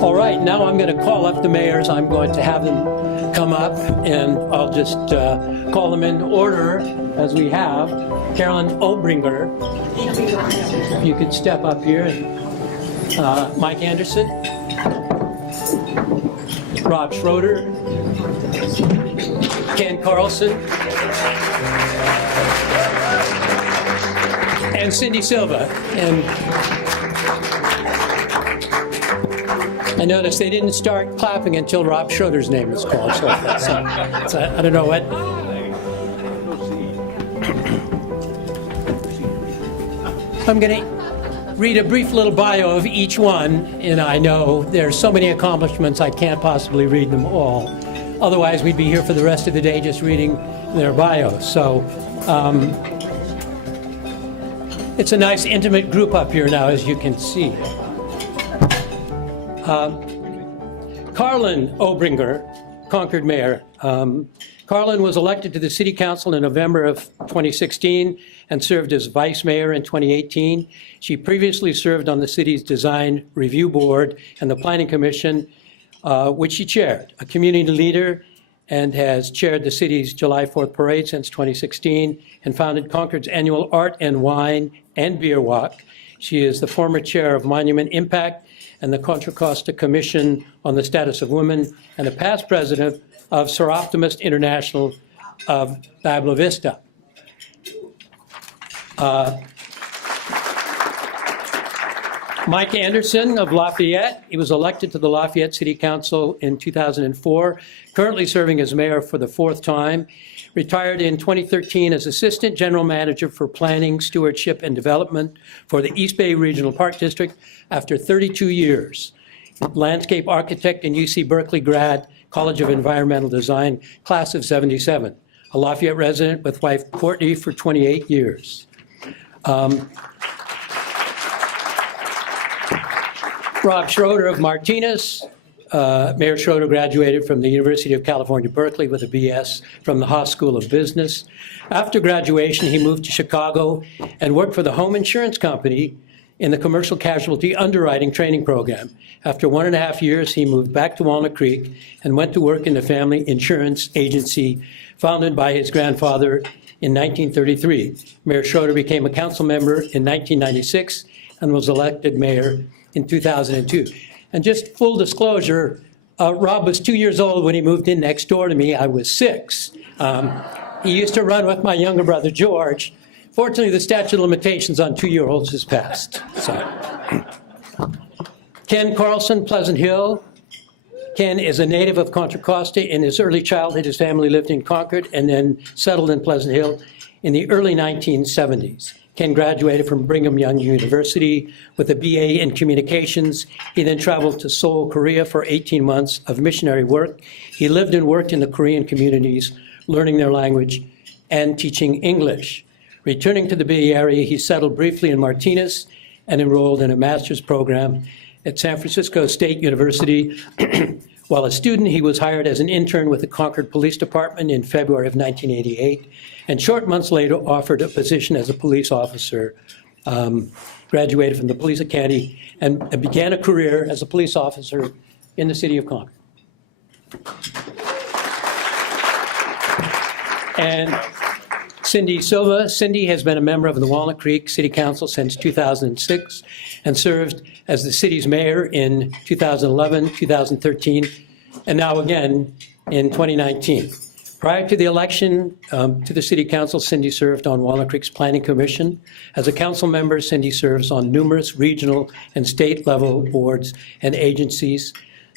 All right, now I'm going to call up the mayors. I'm going to have them come up, and I'll just call them in order as we have. Carolyn Obringer, if you could step up here. Mike Anderson. Rob Schroeder. Ken Carlson. And Cindy Silva. And I noticed they didn't start clapping until Rob Schroeder's name was called. So I don't know what. I'm going to read a brief little bio of each one, and I know there's so many accomplishments I can't possibly read them all. Otherwise, we'd be here for the rest of the day just reading their bios. So it's a nice intimate group up here now, as you can see. Carlin Obringer, Concord Mayor. Carlin was elected to the City Council in November of 2016 and served as Vice Mayor in 2018. She previously served on the city's Design Review Board and the Planning Commission, which she chaired, a community leader, and has chaired the city's July 4th parade since 2016 and founded Concord's annual Art and Wine and Beer Walk. She is the former chair of Monument Impact and the Contra Costa Commission on the Status of Women, and a past president of Sir Optimist International of Diablo Vista. Mike Anderson of Lafayette. He was elected to the Lafayette City Council in 2004, currently serving as mayor for the fourth time. Retired in 2013 as Assistant General Manager for Planning, Stewardship, and Development for the East Bay Regional Park District after 32 years. Landscape architect and UC Berkeley grad, College of Environmental Design, class of 77. A Lafayette resident with wife Courtney for 28 years. Rob Schroeder of Martinez. Mayor Schroeder graduated from the University of California, Berkeley with a BS from the Haas School of Business. After graduation, he moved to Chicago and worked for the home insurance company in the commercial casualty underwriting training program. After 1.5 years, he moved back to Walnut Creek and went to work in the family insurance agency founded by his grandfather in 1933. Mayor Schroeder became a council member in 1996 and was elected mayor in 2002. And just full disclosure, Rob was 2 years old when he moved in next door to me. I was 6. He used to run with my younger brother, George. Fortunately, the statute of limitations on 2-year-olds has passed. So. Ken Carlson, Pleasant Hill. Ken is a native of Contra Costa. In his early childhood, his family lived in Concord and then settled in Pleasant Hill in the early 1970s. Ken graduated from Brigham Young University with a BA in communications. He then traveled to Seoul, Korea for 18 months of missionary work. He lived and worked in the Korean communities, learning their language and teaching English. Returning to the Bay Area, he settled briefly in Martinez and enrolled in a master's program at San Francisco State University. While a student, he was hired as an intern with the Concord Police Department in February of 1988, and short months later offered a position as a police officer. Graduated from the Police Academy and began a career as a police officer in the city of Concord. And Cindy Silva. Cindy has been a member of the Walnut Creek City Council since 2006 and served as the city's mayor in 2011, 2013, and now again in 2019. Prior to the election to the City Council, Cindy served on Walnut Creek's Planning Commission. As a council member, Cindy serves on numerous regional and state-level boards and agencies.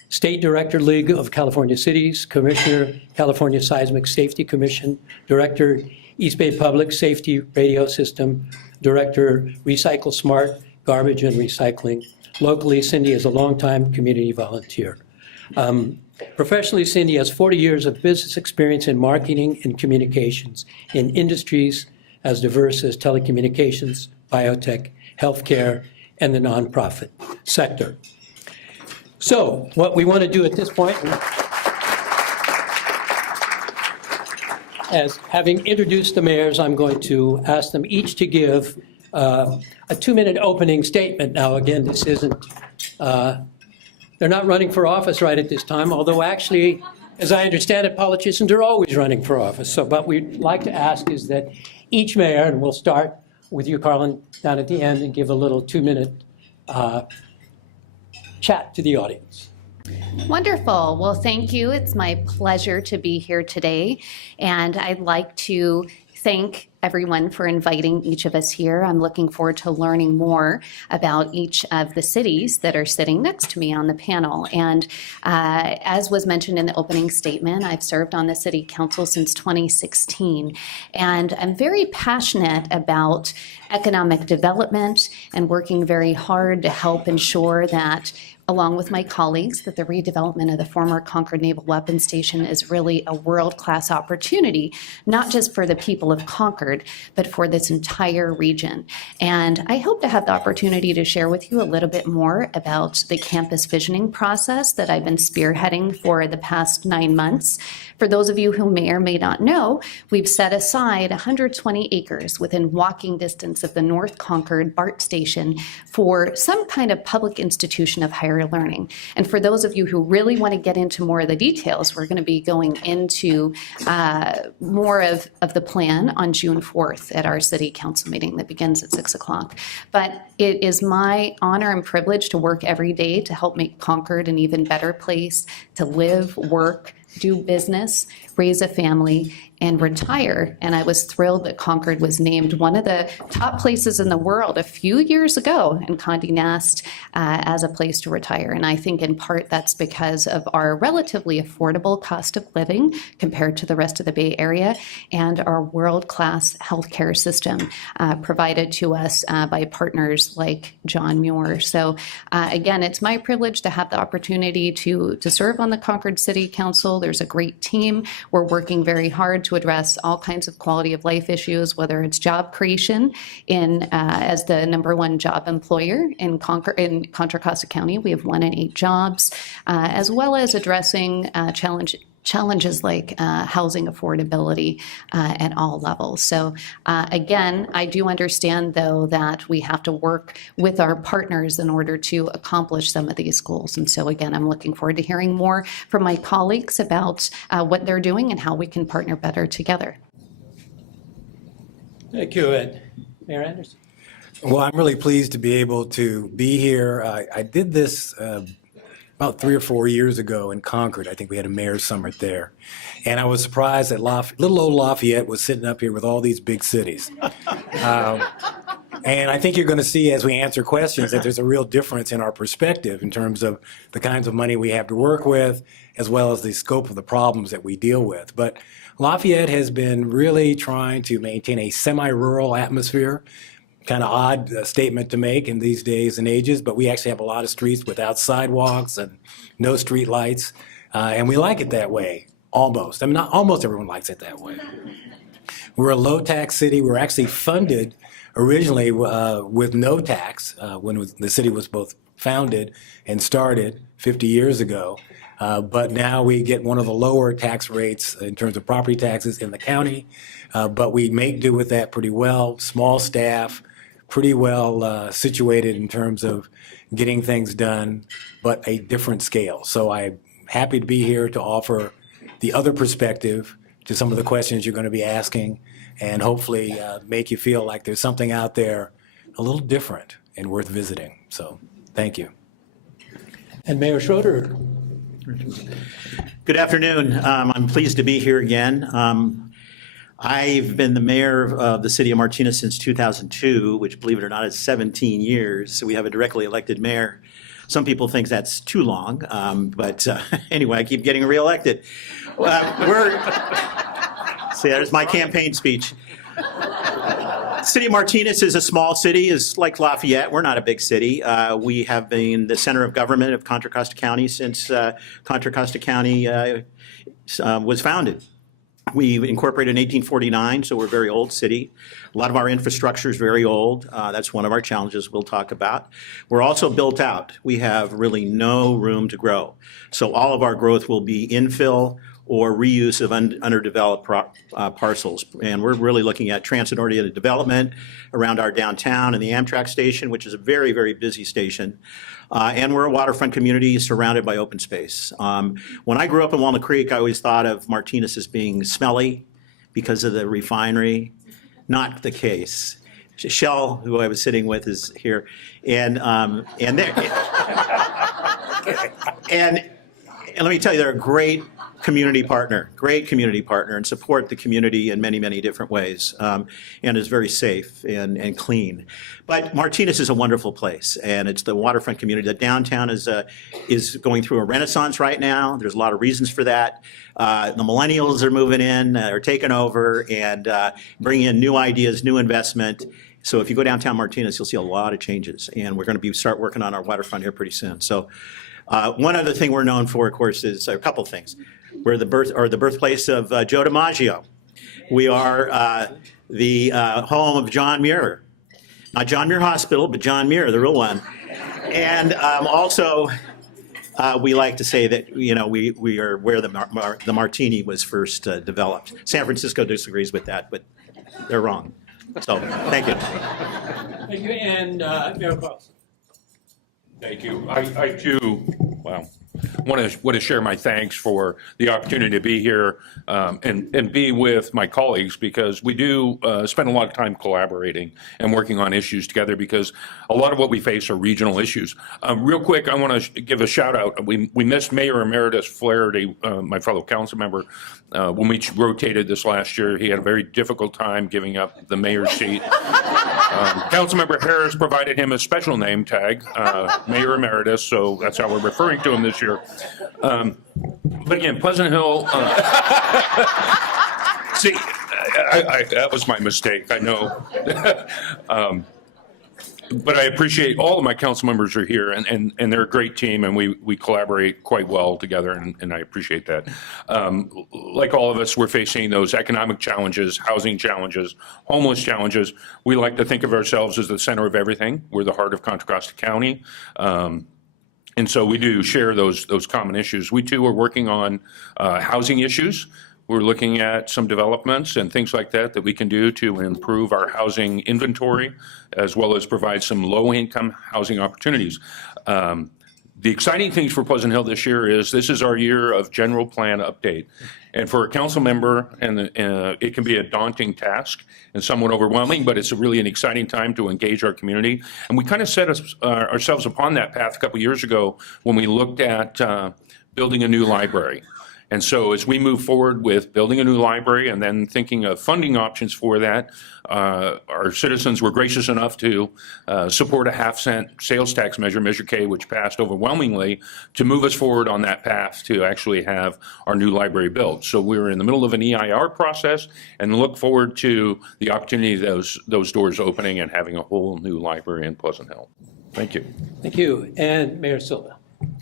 State Director, League of California Cities, Commissioner, California Seismic Safety Commission, Director, East Bay Public Safety Radio System, Director, Recycle Smart, Garbage and Recycling. Locally, Cindy is a longtime community volunteer. Professionally, Cindy has 40 years of business experience in marketing and communications in industries as diverse as telecommunications, biotech, healthcare, and the nonprofit sector. So what we want to do at this point, as having introduced the mayors, I'm going to ask them each to give a 2-minute opening statement. Now, again, this isn't They're not running for office right at this time, although actually, as I understand it, politicians are always running for office. So, what we'd like to ask is that each mayor, and we'll start with you, Carlin, down at the end, and give a little 2-minute chat to the audience. Wonderful. Well, thank you. It's my pleasure to be here today. And I'd like to thank everyone for inviting each of us here. I'm looking forward to learning more about each of the cities that are sitting next to me on the panel. And as was mentioned in the opening statement, I've served on the City Council since 2016. And I'm very passionate about economic development and working very hard to help ensure that, along with my colleagues, that the redevelopment of the former Concord Naval Weapons Station is really a world-class opportunity, not just for the people of Concord, but for this entire region. And I hope to have the opportunity to share with you a little bit more about the campus visioning process that I've been spearheading for the past 9 months. For those of you who may or may not know, we've set aside 120 acres within walking distance of the North Concord BART station for some kind of public institution of higher learning. And for those of you who really want to get into more of the details, we're going to be going into more of the plan on June 4th at our City Council meeting that begins at 6 o'clock. But it is my honor and privilege to work every day to help make Concord an even better place to live, work, do business, raise a family, and retire. And I was thrilled that Concord was named one of the top places in the world a few years ago in Condé Nast as a place to retire. And I think in part that's because of our relatively affordable cost of living compared to the rest of the Bay Area and our world-class healthcare system provided to us by partners like John Muir. So again, it's my privilege to have the opportunity to serve on the Concord City Council. There's a great team. We're working very hard to address all kinds of quality of life issues, whether it's job creation as the #1 job employer in Contra Costa County. We have 1 in 8 jobs, as well as addressing challenges like housing affordability at all levels. So again, I do understand, though, that we have to work with our partners in order to accomplish some of these goals. And so again, I'm looking forward to hearing more from my colleagues about what they're doing and how we can partner better together. Thank you, Ed. Mayor Anderson. Well, I'm really pleased to be able to be here. I did this about 3 or 4 years ago in Concord. I think we had a mayor's summit there. And I was surprised that little old Lafayette was sitting up here with all these big cities. And I think you're going to see as we answer questions that there's a real difference in our perspective in terms of the kinds of money we have to work with, as well as the scope of the problems that we deal with. But Lafayette has been really trying to maintain a semi-rural atmosphere. Kind of odd statement to make in these days and ages, but we actually have a lot of streets without sidewalks and no street lights, and we like it that way, almost. I mean, not almost everyone likes it that way. We're a low-tax city. We're actually funded originally with no tax when the city was both founded and started 50 years ago, but now we get one of the lower tax rates in terms of property taxes in the county, but we make do with that pretty well. Small staff, pretty well situated in terms of getting things done, but a different scale. So I'm happy to be here to offer the other perspective to some of the questions you're going to be asking, and hopefully make you feel like there's something out there a little different and worth visiting. So thank you. And Mayor Schroeder. Good afternoon. I'm pleased to be here again. I've been the mayor of the city of Martinez since 2002, which, believe it or not, is 17 years. So we have a directly elected mayor. Some people think that's too long, but anyway, I keep getting reelected. See, there's my campaign speech. City of Martinez is a small city, is like Lafayette. We're not a big city. We have been the center of government of Contra Costa County since Contra Costa County was founded. We incorporated in 1849, so we're a very old city. A lot of our infrastructure is very old. That's one of our challenges we'll talk about. We're also built out. We have really no room to grow. So all of our growth will be infill or reuse of underdeveloped parcels. And we're really looking at transit-oriented development around our downtown and the Amtrak station, which is a very, very busy station. And we're a waterfront community surrounded by open space. When I grew up in Walnut Creek, I always thought of Martinez as being smelly because of the refinery. Not the case. Shell, who I was sitting with, is here, and let me tell you, they're a great community partner, and support the community in many, many different ways, and is very safe and clean. But Martinez is a wonderful place, and it's the waterfront community. The downtown is going through a renaissance right now. There's a lot of reasons for that. The millennials are moving in, are taking over, and bringing in new ideas, new investment. So if you go downtown Martinez, you'll see a lot of changes, and we're going to start working on our waterfront here pretty soon. So one other thing we're known for, of course, is a couple things. We're the birthplace of Joe DiMaggio. We are the home of John Muir. Not John Muir Hospital, but John Muir, the real one. And also, we like to say that, we are where the martini was first developed. San Francisco disagrees with that, but they're wrong. So, thank you. Thank you, and Mayor Carlson. Thank you. I too, want to share my thanks for the opportunity to be here and be with my colleagues, because we do spend a lot of time collaborating and working on issues together, because a lot of what we face are regional issues. Real quick, I want to give a shout out. We missed Mayor Emeritus Flaherty, my fellow council member, when we rotated this last year. He had a very difficult time giving up the mayor's seat. Councilmember Harris provided him a special name tag, Mayor Emeritus, so that's how we're referring to him this year. But again, Pleasant Hill, see, that was my mistake, I know. But I appreciate all of my council members are here, and they're a great team, and we collaborate quite well together, and I appreciate that. Like all of us, we're facing those economic challenges, housing challenges, homeless challenges. We like to think of ourselves as the center of everything. We're the heart of Contra Costa County. And so we do share those common issues. We too are working on housing issues. We're looking at some developments and things like that we can do to improve our housing inventory, as well as provide some low-income housing opportunities. The exciting things for Pleasant Hill this year is this is our year of general plan update. And for a council member, it can be a daunting task and somewhat overwhelming, but it's really an exciting time to engage our community. And we kind of set ourselves upon that path a couple years ago when we looked at building a new library. And so as we move forward with building a new library and then thinking of funding options for that, our citizens were gracious enough to support a half-cent sales tax measure, Measure K, which passed overwhelmingly, to move us forward on that path to actually have our new library built. So we're in the middle of an EIR process and look forward to the opportunity of those doors opening and having a whole new library in Pleasant Hill. Thank you. Thank you, and Mayor Silva.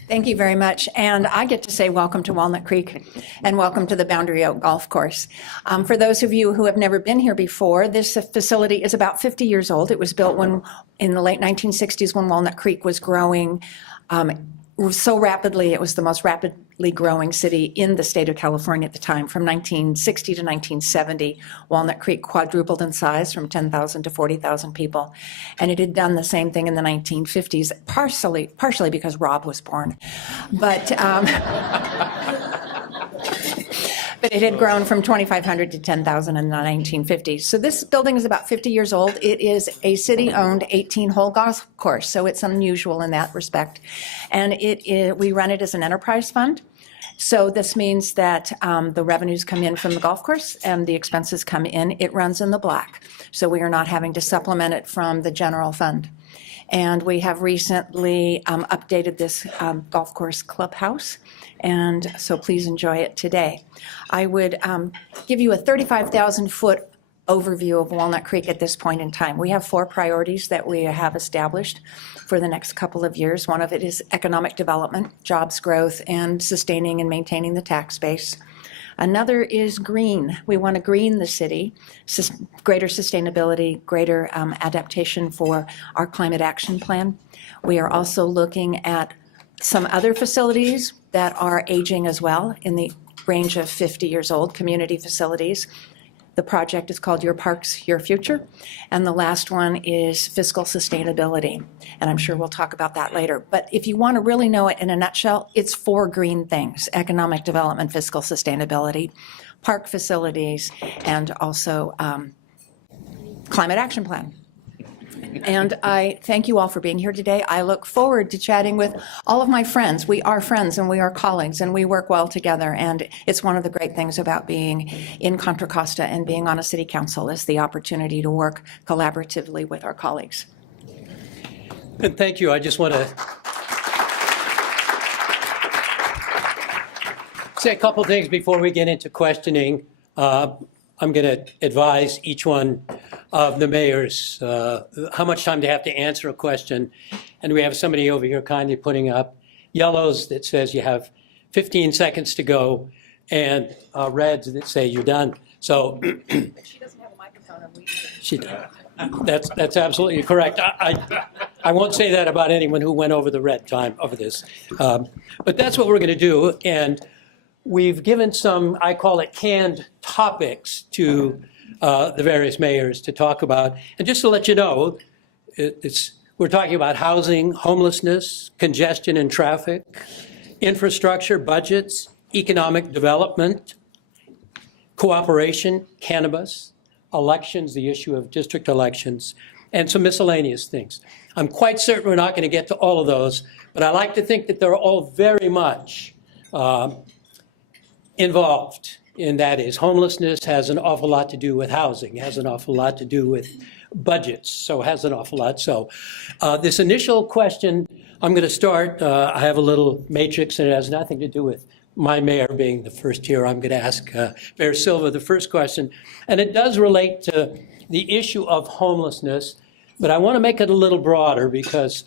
Thank you very much. And I get to say welcome to Walnut Creek and welcome to the Boundary Oak Golf Course. For those of you who have never been here before, this facility is about 50 years old. It was built in the late 1960s when Walnut Creek was growing so rapidly. It was the most rapidly growing city in the state of California at the time. From 1960 to 1970, Walnut Creek quadrupled in size from 10,000 to 40,000 people. And it had done the same thing in the 1950s, partially because Rob was born. But but it had grown from 2,500 to 10,000 in the 1950s. So this building is about 50 years old. It is a city-owned 18-hole golf course, so it's unusual in that respect. And we run it as an enterprise fund. So this means that the revenues come in from the golf course and the expenses come in. It runs in the black, so we are not having to supplement it from the general fund. And we have recently updated this golf course clubhouse, and so please enjoy it today. I would give you a 35,000-foot overview of Walnut Creek at this point in time. We have 4 priorities that we have established for the next couple of years. One of it is economic development, jobs growth, and sustaining and maintaining the tax base. Another is green. We want to green the city, greater sustainability, greater adaptation for our climate action plan. We are also looking at some other facilities that are aging as well, in the range of 50 years old, community facilities. The project is called Your Parks, Your Future. And the last one is fiscal sustainability. And I'm sure we'll talk about that later. But if you want to really know it in a nutshell, it's 4 green things: economic development, fiscal sustainability, park facilities, and also climate action plan. And I thank you all for being here today. I look forward to chatting with all of my friends. We are friends and we are colleagues and we work well together. And it's one of the great things about being in Contra Costa and being on a city council is the opportunity to work collaboratively with our colleagues. And thank you. I just want to say a couple things before we get into questioning. I'm going to advise each one of the mayors how much time they have to answer a question. And we have somebody over here kindly putting up yellows that says you have 15 seconds to go, and reds that say you're done. So She doesn't have a microphone. that's absolutely correct. I won't say that about anyone who went over the red time over this. But that's what we're going to do. And we've given some, I call it canned topics to the various mayors to talk about. And just to let you know, we're talking about housing, homelessness, congestion and traffic, infrastructure, budgets, economic development, cooperation, cannabis, elections, the issue of district elections, and some miscellaneous things. I'm quite certain we're not going to get to all of those, but I like to think that they're all very much involved. And that is, homelessness has an awful lot to do with housing, has an awful lot to do with budgets, so has an awful lot. So this initial question, I'm going to start, I have a little matrix and it has nothing to do with my mayor being the first here. I'm going to ask Mayor Silva the first question. And it does relate to the issue of homelessness, but I want to make it a little broader because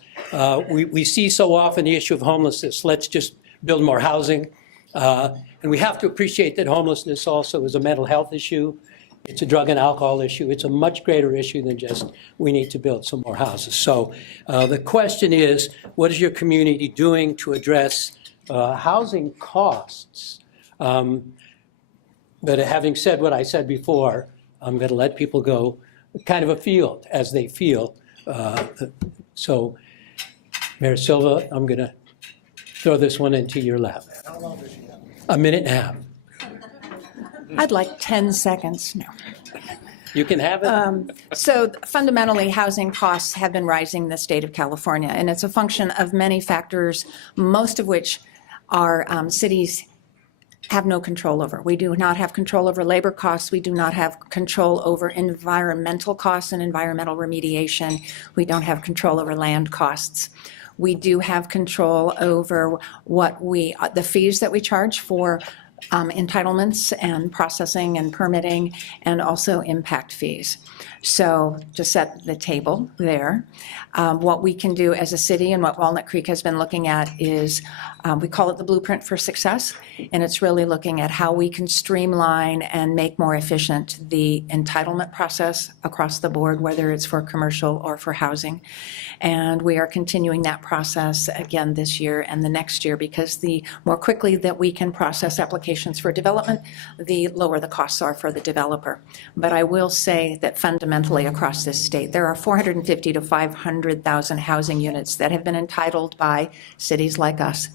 we see so often the issue of homelessness. Let's just build more housing. And we have to appreciate that homelessness also is a mental health issue. It's a drug and alcohol issue. It's a much greater issue than just we need to build some more houses. So the question is, what is your community doing to address housing costs? But having said what I said before, I'm going to let people go kind of afield as they feel. So Mayor Silva, I'm going to throw this one into your lap. How long does she have? A minute and a half. I'd like 10 seconds. No. You can have it. So fundamentally, housing costs have been rising in the state of California, and it's a function of many factors, most of which our cities have no control over. We do not have control over labor costs. We do not have control over environmental costs and environmental remediation. We don't have control over land costs. We do have control over the fees that we charge for entitlements and processing and permitting, and also impact fees. So to set the table there, what we can do as a city and what Walnut Creek has been looking at is, we call it the blueprint for success, and it's really looking at how we can streamline and make more efficient the entitlement process across the board, whether it's for commercial or for housing. And we are continuing that process again this year and the next year, because the more quickly that we can process applications for development, the lower the costs are for the developer. But I will say that fundamentally across this state, there are 450 to 500,000 housing units that have been entitled by cities like us,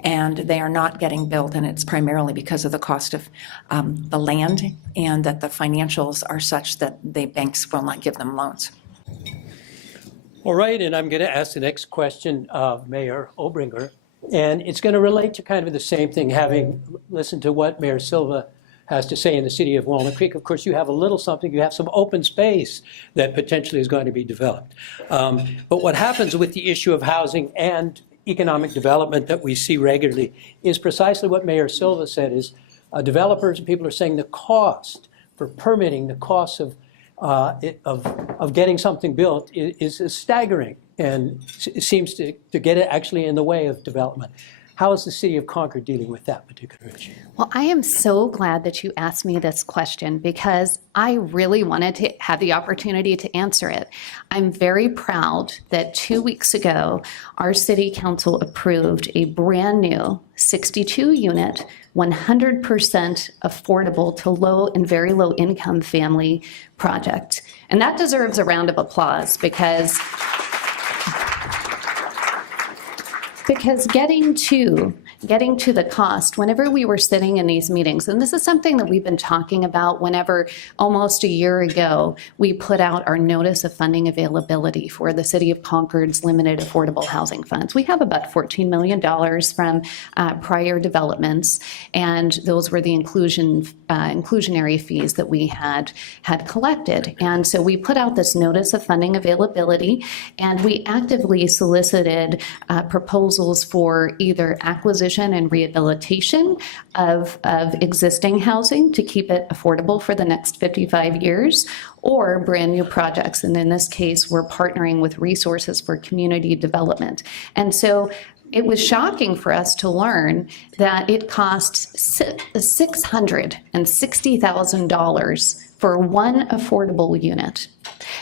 and they are not getting built, and it's primarily because of the cost of the land, and that the financials are such that the banks will not give them loans. All right, and I'm going to ask the next question of Mayor Obringer, and it's going to relate to kind of the same thing, having listened to what Mayor Silva has to say in the city of Walnut Creek. Of course, you have a little something, you have some open space that potentially is going to be developed. But what happens with the issue of housing and economic development that we see regularly is precisely what Mayor Silva said, is developers and people are saying the cost for permitting, the cost of getting something built is staggering, and it seems to get it actually in the way of development. How is the city of Concord dealing with that particular issue? Well, I am so glad that you asked me this question because I really wanted to have the opportunity to answer it. I'm very proud that 2 weeks ago, our city council approved a brand new 62-unit, 100% affordable to low and very low income family project. And that deserves a round of applause because getting to the cost, whenever we were sitting in these meetings, and this is something that we've been talking about whenever almost a year ago, we put out our notice of funding availability for the City of Concord's limited affordable housing funds. We have about $14 million from prior developments, and those were the inclusionary fees that we had collected. And so we put out this notice of funding availability, and we actively solicited proposals for either acquisition and rehabilitation of existing housing to keep it affordable for the next 55 years, or brand new projects. And in this case, we're partnering with Resources for Community Development. And so it was shocking for us to learn that it costs $660,000 for one affordable unit.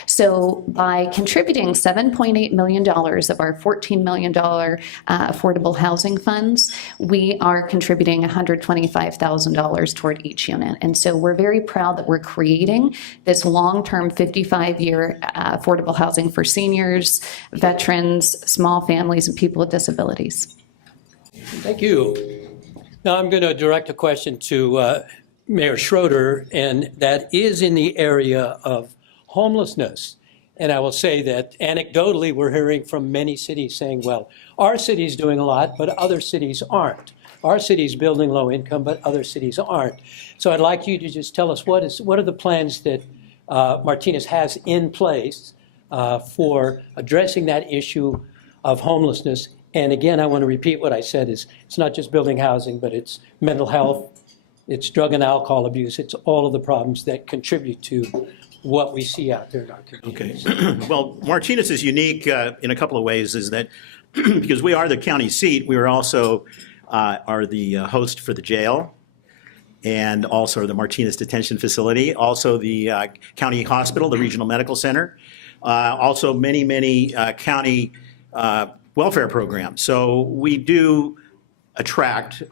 So by contributing $7.8 million of our $14 million affordable housing funds, we are contributing $125,000 toward each unit. And so we're very proud that we're creating this long-term 55-year affordable housing for seniors, veterans, small families, and people with disabilities. Thank you. Now I'm going to direct a question to Mayor Schroeder, and that is in the area of homelessness. And I will say that anecdotally, we're hearing from many cities saying, well, our city's doing a lot, but other cities aren't. Our city's building low income, but other cities aren't. So I'd like you to just tell us what are the plans that Martinez has in place for addressing that issue of homelessness. And again, I want to repeat what I said is it's not just building housing, but it's mental health, it's drug and alcohol abuse, it's all of the problems that contribute to what we see out there in our communities. Okay. Well, Martinez is unique in a couple of ways, is that because we are the county seat, we are also are the host for the jail and also the Martinez Detention Facility, also the county hospital, the Regional Medical Center, also many county welfare programs. So we do attract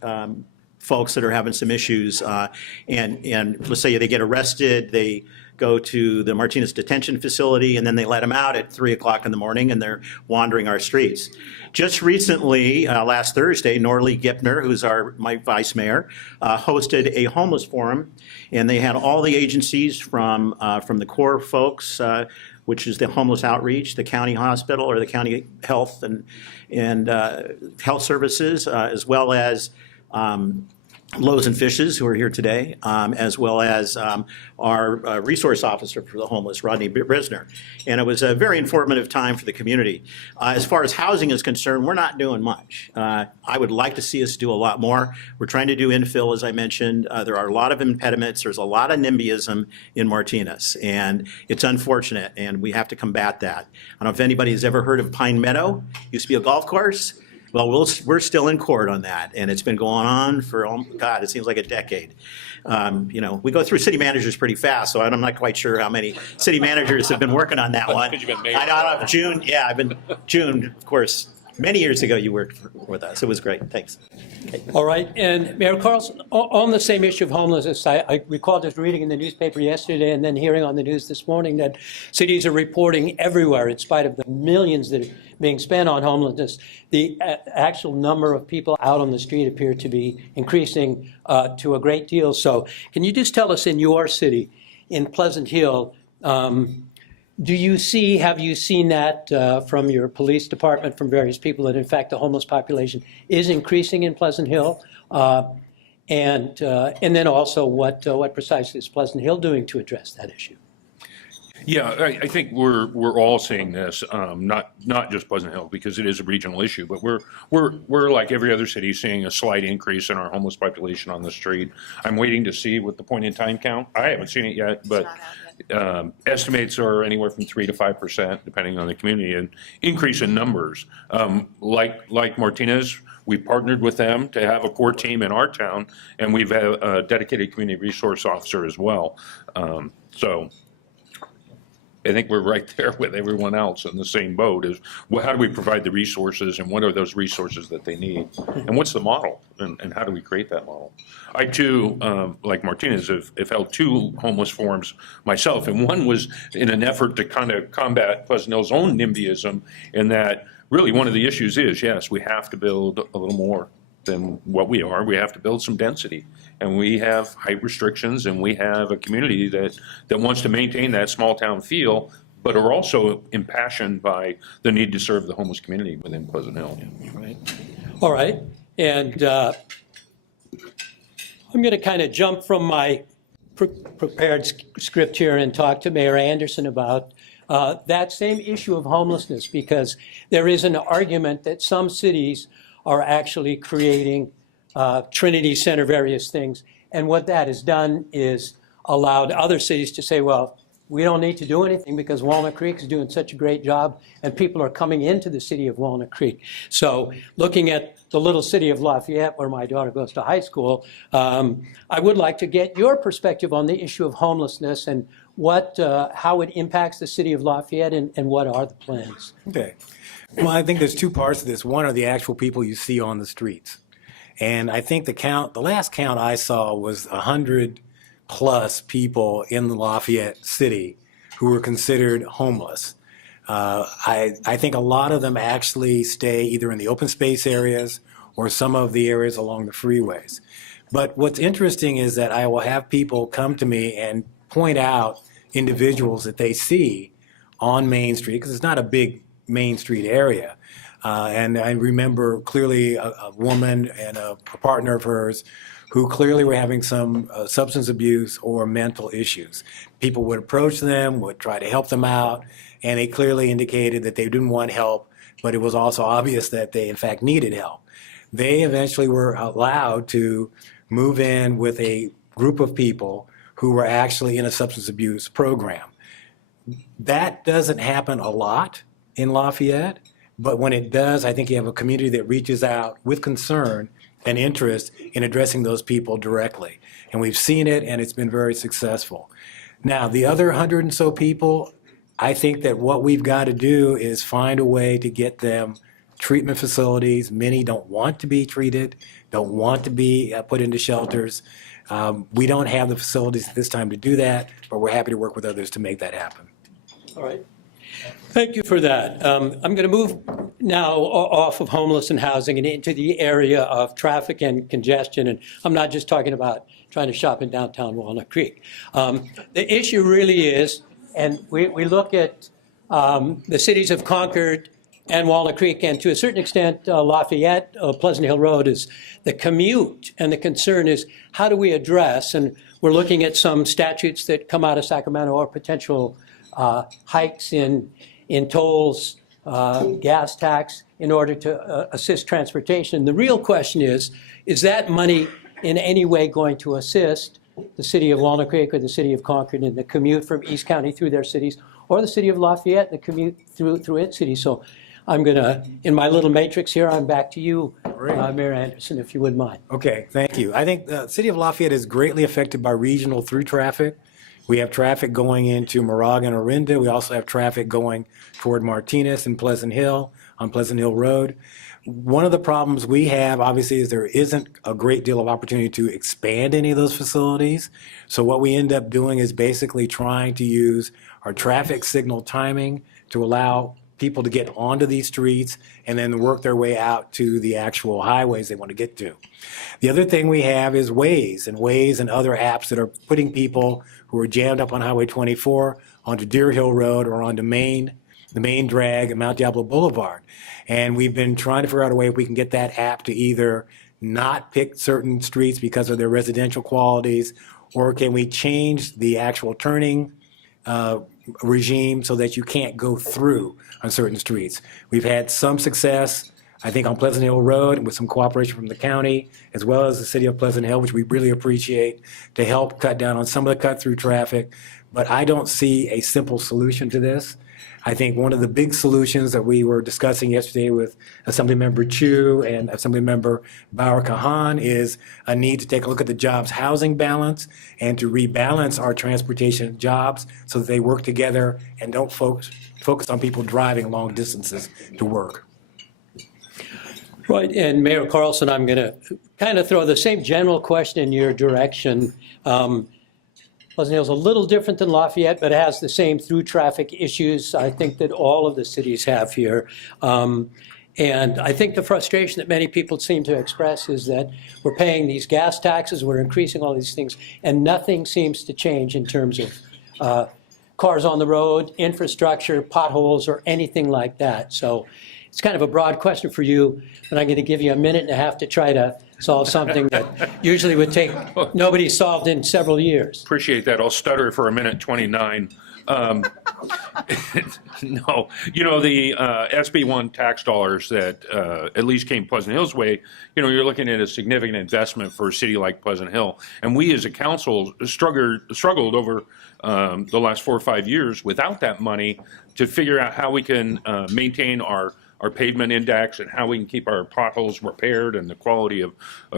folks that are having some issues, and let's say they get arrested, they go to the Martinez Detention Facility, and then they let them out at 3 o'clock in the morning, and they're wandering our streets. Just recently, last Thursday, Norlie Gipner, who's my vice mayor, hosted a homeless forum, and they had all the agencies from the core folks, which is the homeless outreach, the county hospital, or the county health and health services, as well as Loaves and Fishes, who are here today, as well as our resource officer for the homeless, Rodney Brisner. And it was a very informative time for the community. As far as housing is concerned, we're not doing much. I would like to see us do a lot more. We're trying to do infill, as I mentioned. There are a lot of impediments. There's a lot of NIMBYism in Martinez, and it's unfortunate, and we have to combat that. I don't know if anybody has ever heard of Pine Meadow. Used to be a golf course. Well, we're still in court on that, and it's been going on for, oh God, it seems like a decade. We go through city managers pretty fast, so I'm not quite sure how many city managers have been working on that one. Because you've been mayor. I know, June, yeah, I've been, June, of course, many years ago you worked with us. It was great, thanks. All right, and Mayor Carlson, on the same issue of homelessness, I recall just reading in the newspaper yesterday and then hearing on the news this morning that cities are reporting everywhere, in spite of the millions that are being spent on homelessness, the actual number of people out on the street appear to be increasing to a great deal. So can you just tell us in your city, in Pleasant Hill, have you seen that from your police department, from various people, that in fact the homeless population is increasing in Pleasant Hill? And then also what precisely is Pleasant Hill doing to address that issue? Yeah, I think we're all seeing this, not just Pleasant Hill, because it is a regional issue, but we're like every other city, seeing a slight increase in our homeless population on the street. I'm waiting to see what the point in time count. I haven't seen it yet, but estimates are anywhere from 3 to 5%, depending on the community, and increase in numbers. Like Martinez, We partnered with them to have a core team in our town, and we've had a dedicated community resource officer as well. So I think we're right there with everyone else in the same boat is, well, how do we provide the resources and what are those resources that they need? And what's the model and how do we create that model? I too, like Martinez, have held 2 homeless forums myself. And one was in an effort to kind of combat Pleasant Hill's own NIMBYism in that really one of the issues is, yes, we have to build a little more than what we are. We have to build some density. And we have height restrictions, and we have a community that wants to maintain that small town feel, but are also impassioned by the need to serve the homeless community within Pleasant Hill. Right. All right. And I'm going to kind of jump from my prepared script here and talk to Mayor Anderson about that same issue of homelessness, because there is an argument that some cities are actually creating Trinity Center, various things. And what that has done is allowed other cities to say, well, we don't need to do anything because Walnut Creek is doing such a great job and people are coming into the city of Walnut Creek. So looking at the little city of Lafayette, where my daughter goes to high school, I would like to get your perspective on the issue of homelessness and how it impacts the city of Lafayette and what are the plans. Okay. Well, I think there's 2 parts to this. One are the actual people you see on the streets. And I think the last count I saw was 100 plus people in the Lafayette city who were considered homeless. I think a lot of them actually stay either in the open space areas or some of the areas along the freeways. But what's interesting is that I will have people come to me and point out individuals that they see on Main Street, because it's not a big Main Street area. And I remember clearly a woman and a partner of hers who clearly were having some substance abuse or mental issues. People would approach them, would try to help them out, and they clearly indicated that they didn't want help, but it was also obvious that they in fact needed help. They eventually were allowed to move in with a group of people who were actually in a substance abuse program. That doesn't happen a lot in Lafayette, but when it does, I think you have a community that reaches out with concern and interest in addressing those people directly. And we've seen it, and it's been very successful. Now, the other 100 and so people, I think that what we've got to do is find a way to get them treatment facilities. Many don't want to be treated, don't want to be put into shelters. We don't have the facilities at this time to do that, but we're happy to work with others to make that happen. All right. Thank you for that. I'm going to move now off of homeless and housing and into the area of traffic and congestion. And I'm not just talking about trying to shop in downtown Walnut Creek. The issue really is, and we look at the cities of Concord and Walnut Creek, and to a certain extent, Lafayette, Pleasant Hill Road, is the commute. And the concern is, how do we address, and we're looking at some statutes that come out of Sacramento or potential hikes in tolls, gas tax, in order to assist transportation. The real question is that money in any way going to assist the city of Walnut Creek or the city of Concord in the commute from East County through their cities, or the city of Lafayette in the commute through its city? So I'm going to, in my little matrix here, I'm back to you, Mayor Anderson, if you wouldn't mind. Okay, thank you. I think the city of Lafayette is greatly affected by regional through traffic. We have traffic going into Moraga and Orinda. We also have traffic going toward Martinez and Pleasant Hill on Pleasant Hill Road. One of the problems we have, obviously, is there isn't a great deal of opportunity to expand any of those facilities. So what we end up doing is basically trying to use our traffic signal timing to allow people to get onto these streets and then work their way out to the actual highways they want to get to. The other thing we have is Waze and other apps that are putting people who are jammed up on Highway 24 onto Deer Hill Road or onto the main drag at Mount Diablo Boulevard. And we've been trying to figure out a way if we can get that app to either not pick certain streets because of their residential qualities, or can we change the actual turning regime so that you can't go through on certain streets. We've had some success, I think, on Pleasant Hill Road with some cooperation from the county, as well as the city of Pleasant Hill, which we really appreciate, to help cut down on some of the cut-through traffic. but I don't see a simple solution to this. I think one of the big solutions that we were discussing yesterday with Assemblymember Chu and Assemblymember Bauer Kahan is a need to take a look at the jobs housing balance and to rebalance our transportation jobs so that they work together and don't focus on people driving long distances to work. Right, and Mayor Carlson, I'm going to kind of throw the same general question in your direction. Pleasant Hill's a little different than Lafayette, but it has the same through traffic issues I think that all of the cities have here. And I think the frustration that many people seem to express is that we're paying these gas taxes, we're increasing all these things, and nothing seems to change in terms of cars on the road, infrastructure, potholes, or anything like that. So it's kind of a broad question for you, but I'm going to give you a minute and a half to try to solve something that usually would take, nobody solved in several years. Appreciate that. I'll stutter for a minute 29. No, you know, the SB1 tax dollars that at least came Pleasant Hill's way, you know, you're looking at a significant investment for a city like Pleasant Hill. And we as a council struggled over the last 4 or 5 years without that money to figure out how we can maintain our pavement index and how we can keep our potholes repaired and the quality of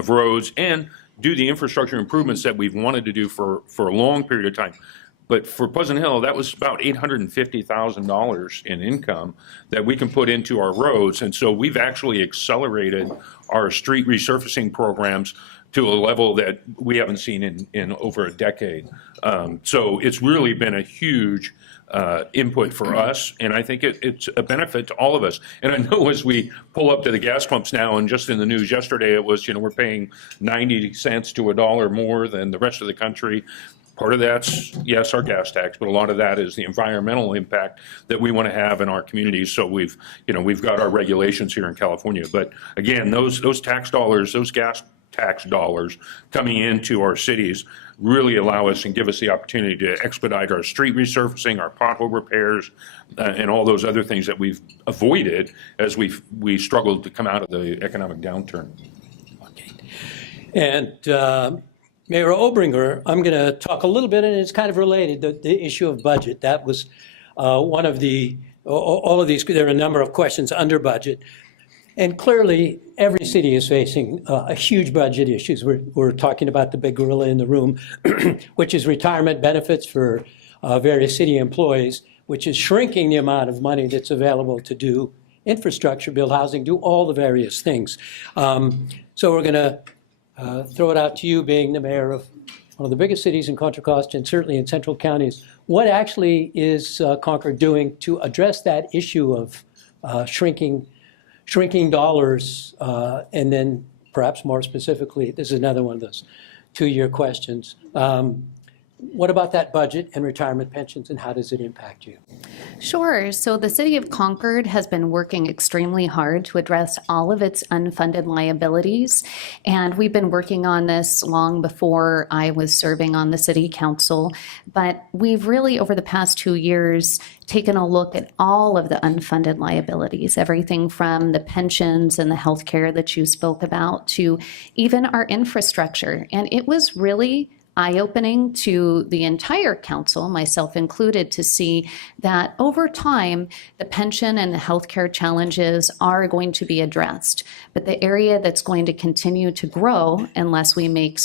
roads and do the infrastructure improvements that we've wanted to do for a long period of time. But for Pleasant Hill, that was about $850,000 in income that we can put into our roads. And so we've actually accelerated our street resurfacing programs to a level that we haven't seen in over a decade. So it's really been a huge input for us, and I think it's a benefit to all of us. And I know as we pull up to the gas pumps now, and just in the news yesterday, it was, you know, we're paying 90 cents to $1 more than the rest of the country. Part of that's, yes, our gas tax, but a lot of that is the environmental impact that we want to have in our communities. So we've got our regulations here in California. But again, those tax dollars, those gas tax dollars coming into our cities really allow us and give us the opportunity to expedite our street resurfacing, our pothole repairs, and all those other things that we've avoided as we struggled to come out of the economic downturn. Okay. And Mayor Obringer, I'm going to talk a little bit, and it's kind of related, the issue of budget. That was one of all of these, there are a number of questions under budget. And clearly, every city is facing a huge budget issues. We're talking about the big gorilla in the room, which is retirement benefits for various city employees, which is shrinking the amount of money that's available to do infrastructure, build housing, do all the various things. So we're going to throw it out to you, being the mayor of one of the biggest cities in Contra Costa and certainly in central counties. What actually is Concord doing to address that issue of shrinking dollars, and then perhaps more specifically, this is another one of those two-year questions. What about that budget and retirement pensions, and how does it impact you? Sure. So the City of Concord has been working extremely hard to address all of its unfunded liabilities. And we've been working on this long before I was serving on the City Council. But we've really, over the past 2 years, taken a look at all of the unfunded liabilities, everything from the pensions and the health care that you spoke about to even our infrastructure. And it was really eye-opening to the entire council, myself included, to see that over time, the pension and the healthcare challenges are going to be addressed. But the area that's going to continue to grow unless we make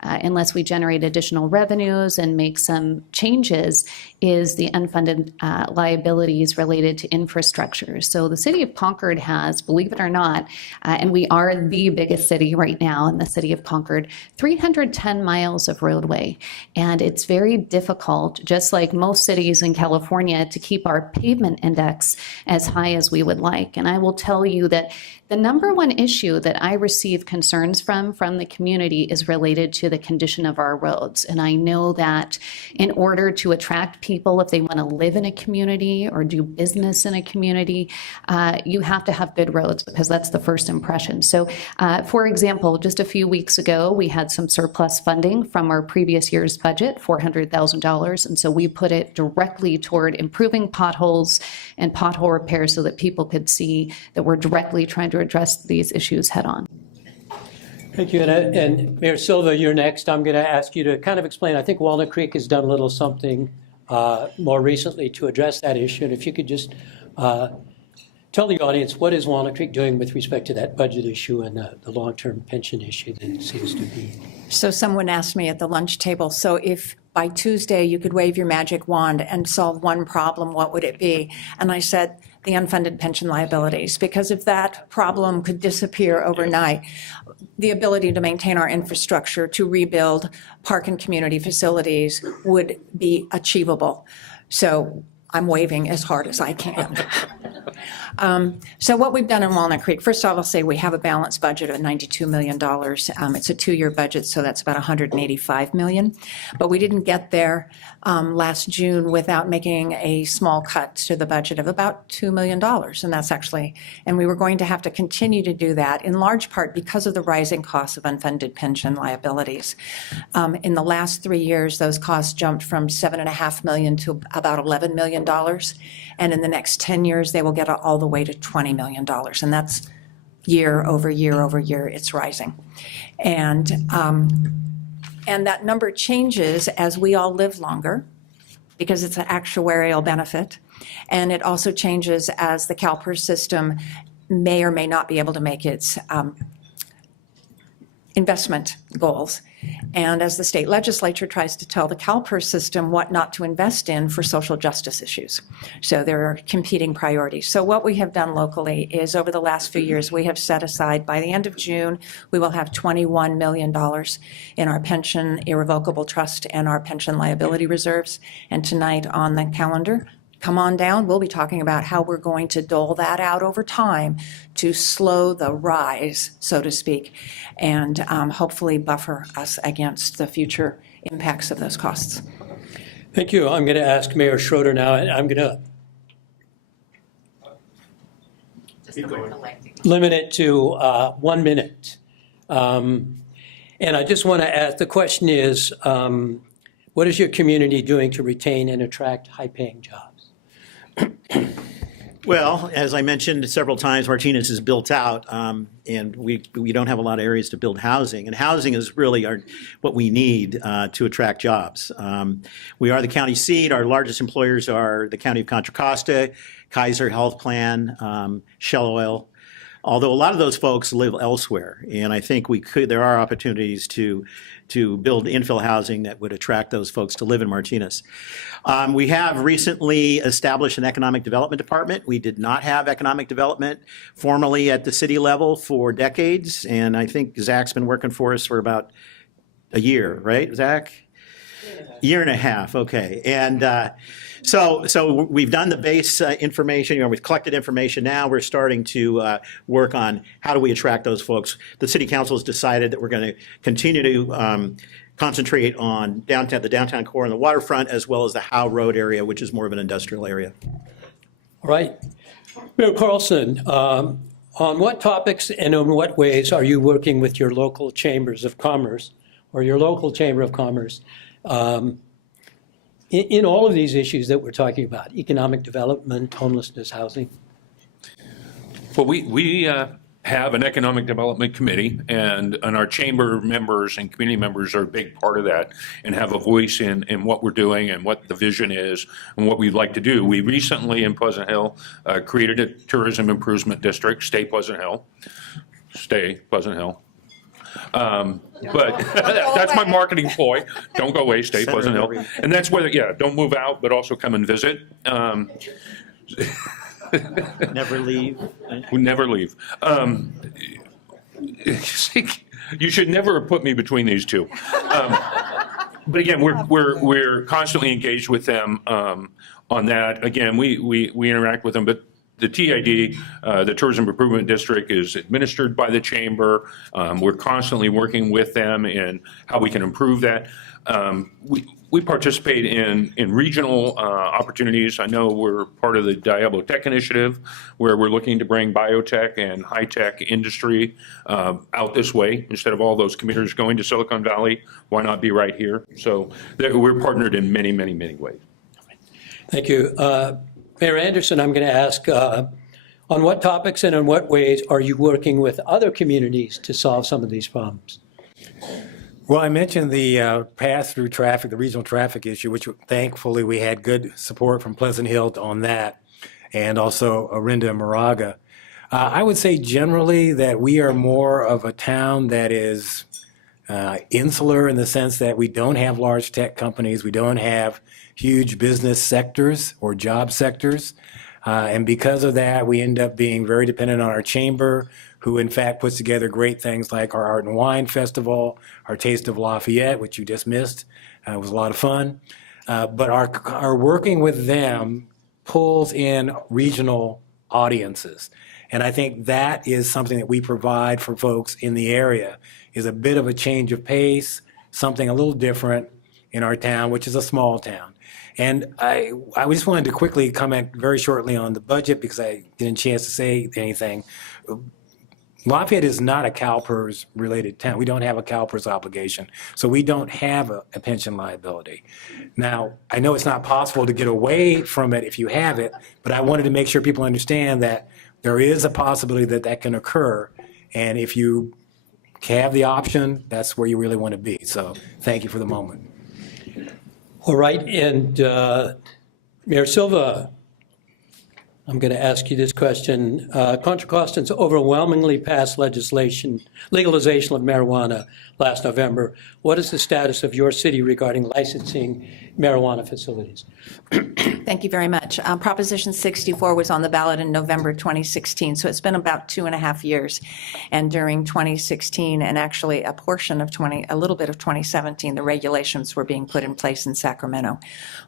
unless we generate additional revenues and make some changes is the unfunded liabilities related to infrastructure. So the City of Concord has, believe it or not, and we are the biggest city right now in the City of Concord, 310 miles of roadway. And it's very difficult, just like most cities in California, to keep our pavement index as high as we would like. And I will tell you that the number one issue that I receive concerns from the community is related to the condition of our roads. And I know that in order to attract people, if they want to live in a community or do business in a community, you have to have good roads because that's the first impression. So, for example, just a few weeks ago, we had some surplus funding from our previous year's budget, $400,000. And so we put it directly toward improving potholes and pothole repairs so that people could see that we're directly trying to address these issues head on. Thank you. And Mayor Silva, you're next. I'm going to ask you to kind of explain. I think Walnut Creek has done a little something more recently to address that issue. And if you could just tell the audience, what is Walnut Creek doing with respect to that budget issue and the long-term pension issue that seems to be? So someone asked me at the lunch table, so if by Tuesday you could wave your magic wand and solve one problem, what would it be? And I said, the unfunded pension liabilities, because if that problem could disappear overnight, the ability to maintain our infrastructure, to rebuild park and community facilities would be achievable. So I'm waving as hard as I can. So what we've done in Walnut Creek, first off, I'll say we have a balanced budget of $92 million. It's a 2-year budget, so that's about $185 million. But we didn't get there last June without making a small cut to the budget of about $2 million. And that's actually, and we were going to have to continue to do that in large part because of the rising costs of unfunded pension liabilities. In the last 3 years, those costs jumped from $7.5 million to about $11 million. And in the next 10 years, they will get all the way to $20 million. And that's year over year over year, it's rising. And that number changes as we all live longer because it's an actuarial benefit. And it also changes as the CalPERS system may or may not be able to make its investment goals. And as the state legislature tries to tell the CalPERS system what not to invest in for social justice issues. So there are competing priorities. So what we have done locally is over the last few years, we have set aside, by the end of June, we will have $21 million in our pension irrevocable trust and our pension liability reserves. And tonight on the calendar, come on down, we'll be talking about how we're going to dole that out over time to slow the rise, so to speak, and hopefully buffer us against the future impacts of those costs. Thank you. I'm going to ask Mayor Schroeder now, and I'm going to limit it to 1 minute. And I just want to ask, the question is, what is your community doing to retain and attract high-paying jobs? Well, as I mentioned several times, Martinez is built out, and we don't have a lot of areas to build housing. And housing is really what we need to attract jobs. We are the county seat. Our largest employers are the County of Contra Costa, Kaiser Health Plan, Shell Oil. Although a lot of those folks live elsewhere, and I think there are opportunities to build infill housing that would attract those folks to live in Martinez. We have recently established an economic development department. We did not have economic development formally at the city level for decades, and I think Zach's been working for us for about a year, right, Zach? Year and a half, okay. And so we've done the base information, we've collected information. Now we're starting to work on how do we attract those folks. The city council has decided that we're going to continue to concentrate on the downtown core and the waterfront, as well as the Howe Road area, which is more of an industrial area. All right. Mayor Carlson, on what topics and in what ways are you working with your local chambers of commerce or your local chamber of commerce in all of these issues that we're talking about, economic development, homelessness, housing? Well, we have an economic development committee, and our chamber members and community members are a big part of that and have a voice in what we're doing and what the vision is and what we'd like to do. We recently in Pleasant Hill created a tourism improvement district, Stay Pleasant Hill. Stay Pleasant Hill. But that's my marketing ploy. Don't go away, stay Pleasant Hill. And that's whether, don't move out, but also come and visit. Never leave. We never leave. You should never have put me between these two. But again, we're constantly engaged with them on that. Again, we interact with them, but the TID, the Tourism Improvement District, is administered by the chamber. We're constantly working with them in how we can improve that. We participate in regional opportunities. I know we're part of the Diablo Tech Initiative, where we're looking to bring biotech and high-tech industry out this way. Instead of all those commuters going to Silicon Valley, why not be right here? So we're partnered in many, many, many ways. Thank you. Mayor Anderson, I'm going to ask, On what topics and in what ways are you working with other communities to solve some of these problems? Well, I mentioned the pass-through traffic, the regional traffic issue, which thankfully we had good support from Pleasant Hill on that, and also Orinda and Moraga. I would say generally that we are more of a town that is insular in the sense that we don't have large tech companies, we don't have huge business sectors or job sectors. And because of that, we end up being very dependent on our chamber, who in fact puts together great things like our Art and Wine Festival, our Taste of Lafayette, which you just missed. It was a lot of fun. But our working with them pulls in regional audiences. And I think that is something that we provide for folks in the area, is a bit of a change of pace, something a little different in our town, which is a small town. And I just wanted to quickly comment very shortly on the budget because I didn't chance to say anything. Lafayette is not a CalPERS related town. We don't have a CalPERS obligation. So we don't have a pension liability. Now, I know it's not possible to get away from it if you have it, but I wanted to make sure people understand that there is a possibility that that can occur. And if you have the option, that's where you really want to be. So thank you for the moment. All right, and Mayor Silva, I'm going to ask you this question. Contra Costans overwhelmingly passed legalization of marijuana last November. What is the status of your city regarding licensing marijuana facilities? Thank you very much. Proposition 64 was on the ballot in November 2016, so it's been about 2.5 years. And during 2016, and actually a little bit of 2017, the regulations were being put in place in Sacramento.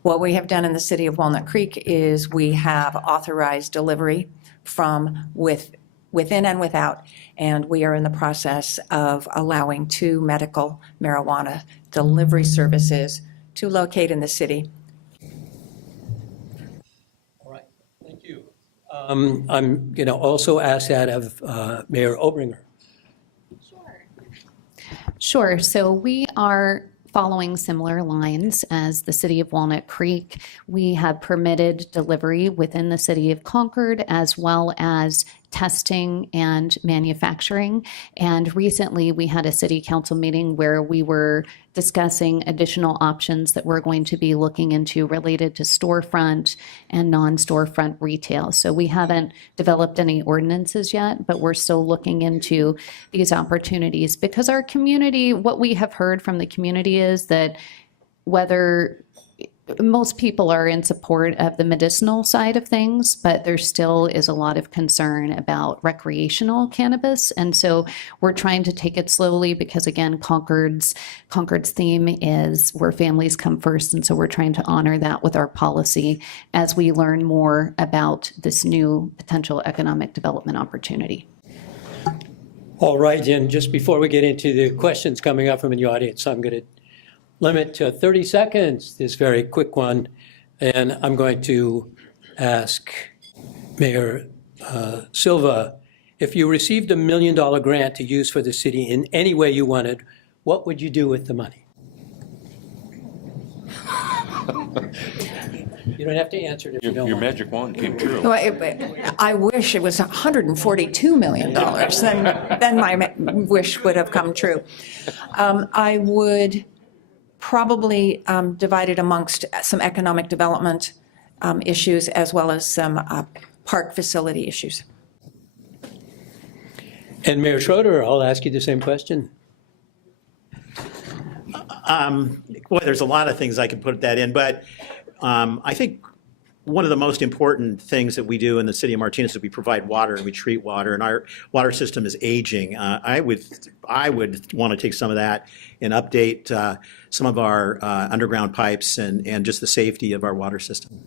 What we have done in the city of Walnut Creek is we have authorized delivery from within and without, and we are in the process of allowing 2 medical marijuana delivery services to locate in the city. All right, thank you. I'm going to also ask that of Mayor Obringer. Sure. So we are following similar lines as the city of Walnut Creek. We have permitted delivery within the city of Concord, as well as testing and manufacturing. And recently we had a city council meeting where we were discussing additional options that we're going to be looking into related to storefront and non-storefront retail. So we haven't developed any ordinances yet, but we're still looking into these opportunities because our community, what we have heard from the community is that whether most people are in support of the medicinal side of things, but there still is a lot of concern about recreational cannabis. And so we're trying to take it slowly because, again, Concord's theme is where families come first. And so we're trying to honor that with our policy as we learn more about this new potential economic development opportunity. All right, and just before we get into the questions coming up from the audience, I'm going to limit to 30 seconds, this very quick one. And I'm going to ask Mayor Silva, if you received $1 million grant to use for the city in any way you wanted, what would you do with the money? You don't have to answer it if you don't Your want. magic wand came true. Well, I wish it was $142 million, then my wish would have come true. I would probably divide it amongst some economic development issues as well as some park facility issues. And Mayor Schroeder, I'll ask you the same question. Well, there's a lot of things I could put that in, but I think one of the most important things that we do in the city of Martinez is we provide water and we treat water, and our water system is aging. I would want to take some of that and update some of our underground pipes and just the safety of our water system.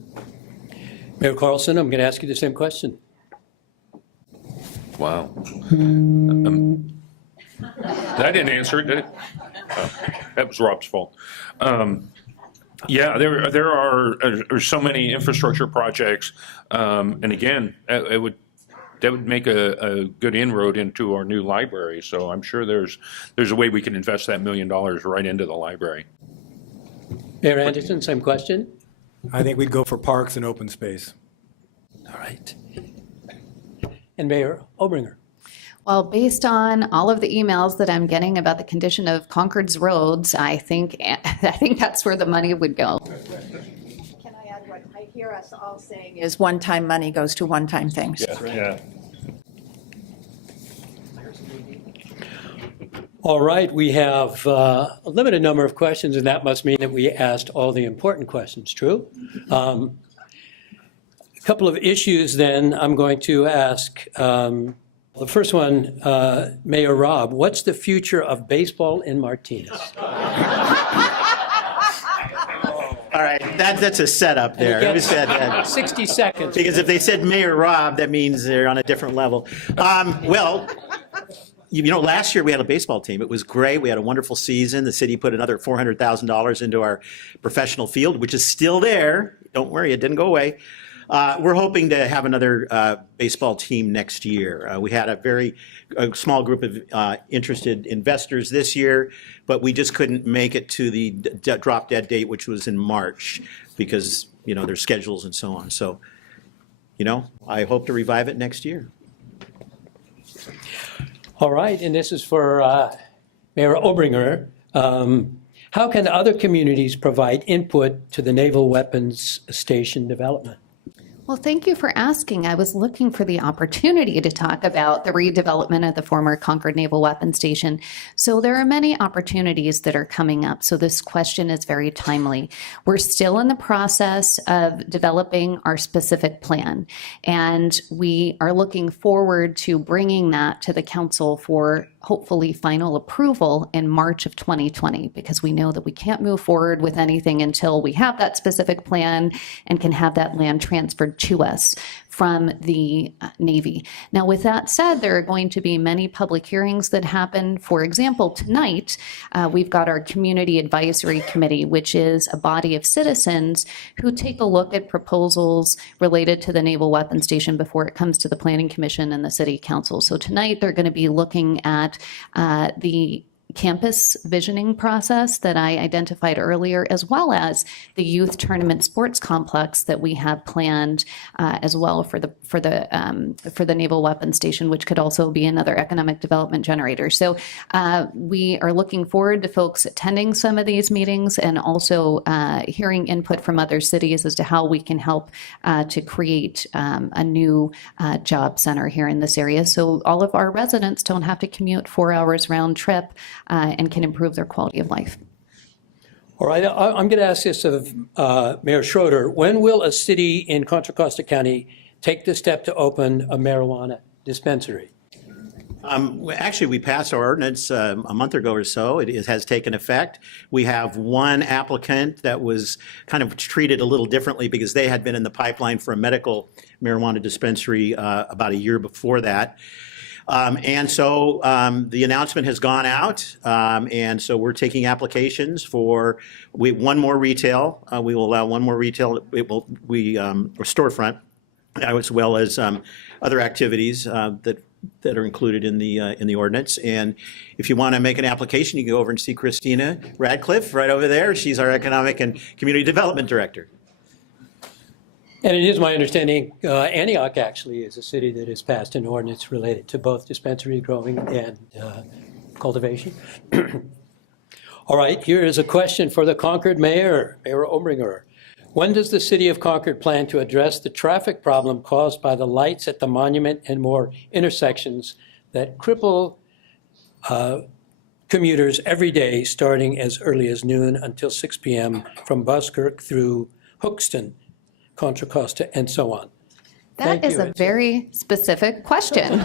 Mayor Carlson, I'm going to ask you the same question. Wow. I didn't answer it, did it? Oh, that was Rob's fault. Yeah, there are so many infrastructure projects, and again, that would make a good inroad into our new library. So I'm sure there's a way we can invest that $1 million right into the library. Mayor Anderson, same question. I think we'd go for parks and open space. All right. and Mayor Obringer. Well, based on all of the emails that I'm getting about the condition of Concord's roads, I think that's where the money would go. Can I add what I hear us all saying is one-time money goes to one-time things. Yeah. All right, we have a limited number of questions, and that must mean that we asked all the important questions, true? A couple of issues then I'm going to ask. The first one, Mayor Robb, what's the future of baseball in Martinez? All right, that's a setup there. Who said that? 60 seconds. Because if they said Mayor Rob, that means they're on a different level. Well, last year we had a baseball team. It was great. We had a wonderful season. The city put another $400,000 into our professional field, which is still there. Don't worry, it didn't go away. We're hoping to have another baseball team next year. We had a small group of interested investors this year, but we just couldn't make it to the drop dead date, which was in March, because their schedules and so on. So, I hope to revive it next year. All right, and this is for Mayor Obringer. How can other communities provide input to the Naval Weapons Station development? Well, thank you for asking. I was looking for the opportunity to talk about the redevelopment of the former Concord Naval Weapons Station. So there are many opportunities that are coming up. So this question is very timely. We're still in the process of developing our specific plan, and we are looking forward to bringing that to the council for hopefully final approval in March of 2020, because we know that we can't move forward with anything until we have that specific plan and can have that land transferred to us from the Navy. Now, with that said, there are going to be many public hearings that happen. For example, tonight, we've got our Community Advisory Committee, which is a body of citizens who take a look at proposals related to the Naval Weapons Station before it comes to the Planning Commission and the City Council. So tonight, they're going to be looking at the campus visioning process that I identified earlier, as well as the youth tournament sports complex that we have planned as well for the Naval Weapons Station, which could also be another economic development generator. So we are looking forward to folks attending some of these meetings and also hearing input from other cities as to how we can help to create a new job center here in this area, so all of our residents don't have to commute 4 hours round trip and can improve their quality of life. All right, I'm going to ask this of Mayor Schroeder. When will a city in Contra Costa County take the step to open a marijuana dispensary? Actually, we passed our ordinance a month ago or so. It has taken effect. We have one applicant that was kind of treated a little differently because they had been in the pipeline for a medical marijuana dispensary about a year before that. And so the announcement has gone out, and so we're taking applications for one more retail. We will allow one more retail. Or storefront, as well as other activities that are included in the ordinance. And if you want to make an application, you can go over and see Christina Radcliffe right over there. She's our Economic and Community Development Director. And it is my understanding Antioch actually is a city that has passed an ordinance related to both dispensary growing and cultivation. All right, here is a question for the Concord Mayor, Mayor Obringer. When does the city of Concord plan to address the traffic problem caused by the lights at the Monument and more intersections that cripple commuters every day starting as early as noon until 6 p.m. from Buskirk through Hookston, Contra Costa, and so on? That is a very specific question.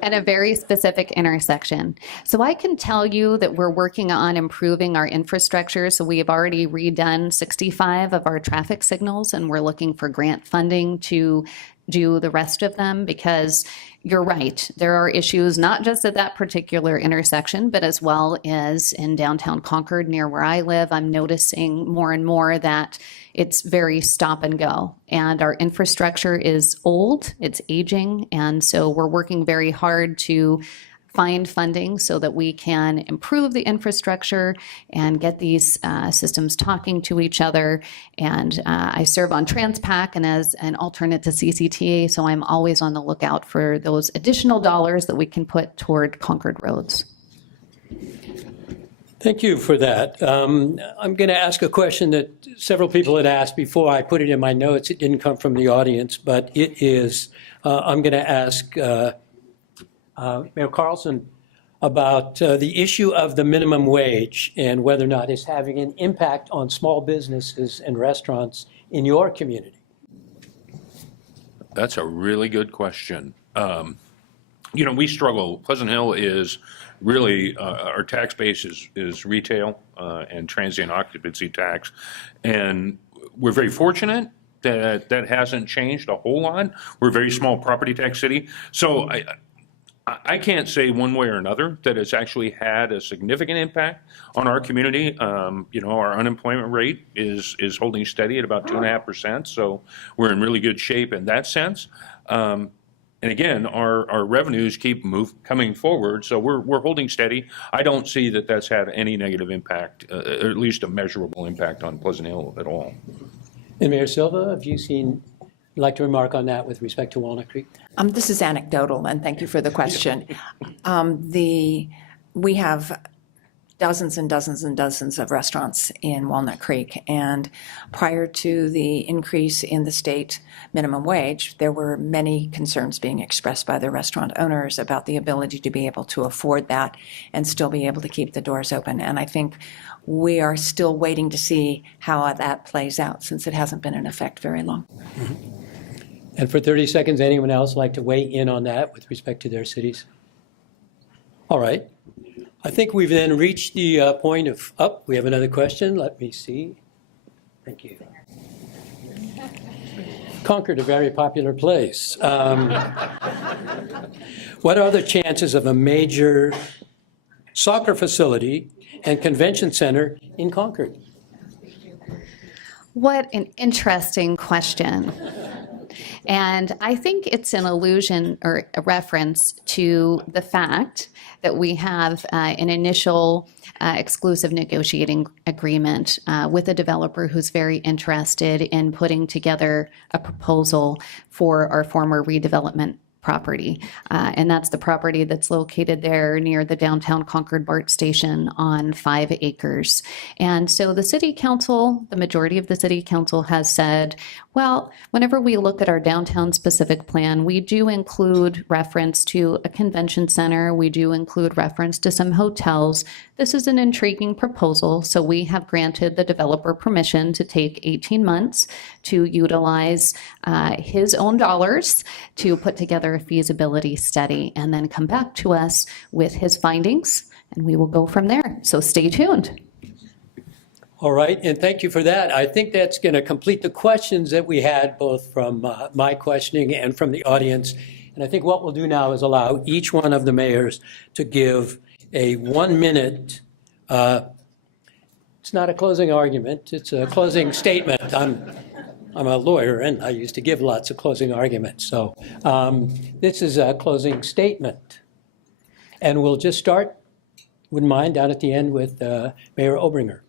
And a very specific intersection. So I can tell you that we're working on improving our infrastructure. So we have already redone 65 of our traffic signals, and we're looking for grant funding to do the rest of them, because you're right, there are issues not just at that particular intersection, but as well as in downtown Concord near where I live. I'm noticing more and more that it's very stop and go, and our infrastructure is old, it's aging, and so we're working very hard to find funding so that we can improve the infrastructure and get these systems talking to each other. And I serve on TransPAC and as an alternate to CCTA, so I'm always on the lookout for those additional dollars that we can put toward Concord roads. Thank you for that. I'm going to ask a question that several people had asked before. I put it in my notes. It didn't come from the audience, but it is, I'm going to ask Mayor Carlson about the issue of the minimum wage and whether or not it's having an impact on small businesses and restaurants in your community. That's a really good question. We struggle. Pleasant Hill is really, our tax base is retail and transient occupancy tax. And we're very fortunate that that hasn't changed a whole lot. We're a very small property tax city. So I can't say one way or another that it's actually had a significant impact on our community. Our unemployment rate is holding steady at about 2.5%. So we're in really good shape in that sense. And again, our revenues keep coming forward, so we're holding steady. I don't see that that's had any negative impact, or at least a measurable impact on Pleasant Hill at all. And Mayor Silva, have you like to remark on that with respect to Walnut Creek? This is anecdotal, and thank you for the question. We have dozens and dozens and dozens of restaurants in Walnut Creek, and prior to the increase in the state minimum wage, there were many concerns being expressed by the restaurant owners about the ability to be able to afford that and still be able to keep the doors open. And I think we are still waiting to see how that plays out, since it hasn't been in effect very long. And for 30 seconds, anyone else like to weigh in on that with respect to their cities? All right. I think we've then reached the point of, we have another question. Let me see. Thank you. Concord, a very popular place. What are the chances of a major soccer facility and convention center in Concord? What an interesting question. And I think it's an allusion or a reference to the fact that we have an initial exclusive negotiating agreement with a developer who's very interested in putting together a proposal for our former redevelopment property. And that's the property that's located there near the downtown Concord BART station on 5 acres. And so the city council, the majority of the city council has said, well, whenever we look at our downtown specific plan, we do include reference to a convention center. We do include reference to some hotels. This is an intriguing proposal. So we have granted the developer permission to take 18 months to utilize his own dollars to put together a feasibility study and then come back to us with his findings, and we will go from there. So stay tuned. All right, and thank you for that. I think that's going to complete the questions that we had, both from my questioning and from the audience. And I think what we'll do now is allow each one of the mayors to give a 1-minute, it's not a closing argument, it's a closing statement. I'm a lawyer, and I used to give lots of closing arguments. So this is a closing statement. And we'll just start, wouldn't mind, down at the end with Mayor Obringer.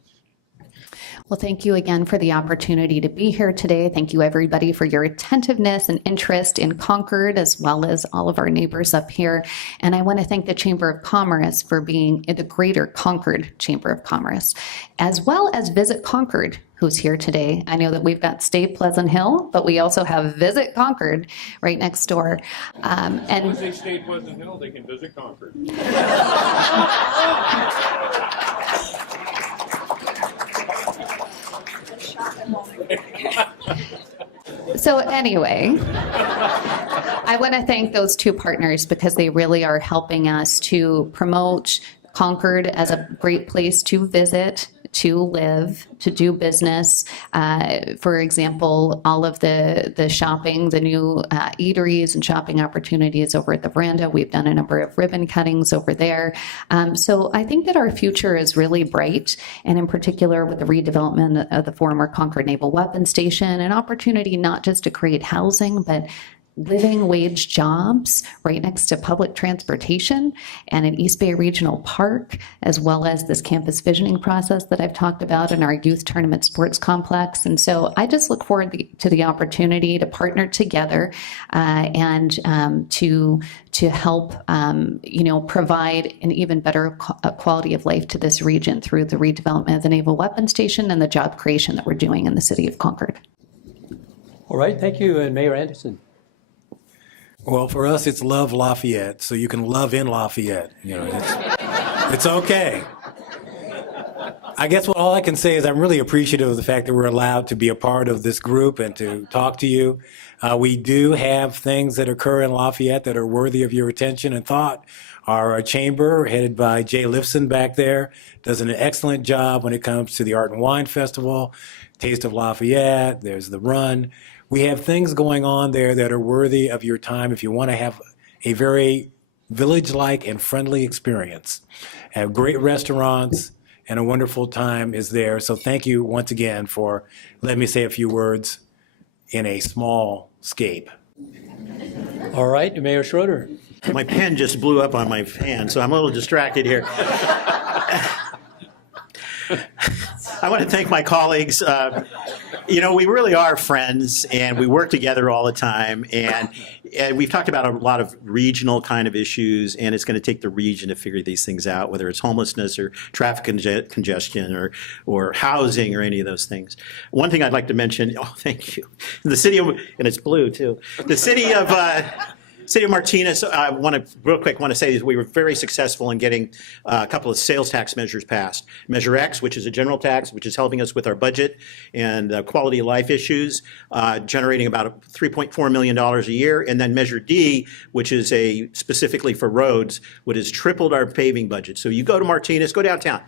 Well, thank you again for the opportunity to be here today. Thank you, everybody, for your attentiveness and interest in Concord, as well as all of our neighbors up here. And I want to thank the Chamber of Commerce for being the Greater Concord Chamber of Commerce, as well as Visit Concord, who's here today. I know that we've got Stay Pleasant Hill, but we also have Visit Concord right next door. Once they stay Pleasant Hill, they can visit Concord. So anyway, I want to thank those two partners because they really are helping us to promote Concord as a great place to visit, to live, to do business. For example, all of the shopping, the new eateries and shopping opportunities over at the Veranda. We've done a number of ribbon cuttings over there. So I think that our future is really bright, and in particular with the redevelopment of the former Concord Naval Weapons Station, an opportunity not just to create housing, but living wage jobs right next to public transportation and an East Bay Regional Park, as well as this campus visioning process that I've talked about in our youth tournament sports complex. And so I just look forward to the opportunity to partner together and to help, provide an even better quality of life to this region through the redevelopment of the Naval Weapons Station and the job creation that we're doing in the city of Concord. All right, thank you, and Mayor Anderson. Well, for us, it's love Lafayette, so you can love in Lafayette. It's okay. I guess all I can say is I'm really appreciative of the fact that we're allowed to be a part of this group and to talk to you. We do have things that occur in Lafayette that are worthy of your attention and thought. Our chamber, headed by Jay Lifson back there, does an excellent job when it comes to the Art and Wine Festival, Taste of Lafayette, there's the Run. We have things going on there that are worthy of your time if you want to have a very village-like and friendly experience. Have great restaurants, and a wonderful time is there. So thank you once again for letting me say a few words in a small scape. All right, Mayor Schroeder. My pen just blew up on my hand, so I'm a little distracted here. I want to thank my colleagues. We really are friends, and we work together all the time. And we've talked about a lot of regional kind of issues, and it's going to take the region to figure these things out, whether it's homelessness or traffic congestion or housing or any of those things. One thing I'd like to mention, thank you. The city of, and it's blue too, the city of Martinez, I want to say is we were very successful in getting a couple of sales tax measures passed. Measure X, which is a general tax, which is helping us with our budget and quality of life issues, generating about $3.4 million a year. And then Measure D, which is specifically for roads, which has tripled our paving budget. So you go to Martinez, go downtown.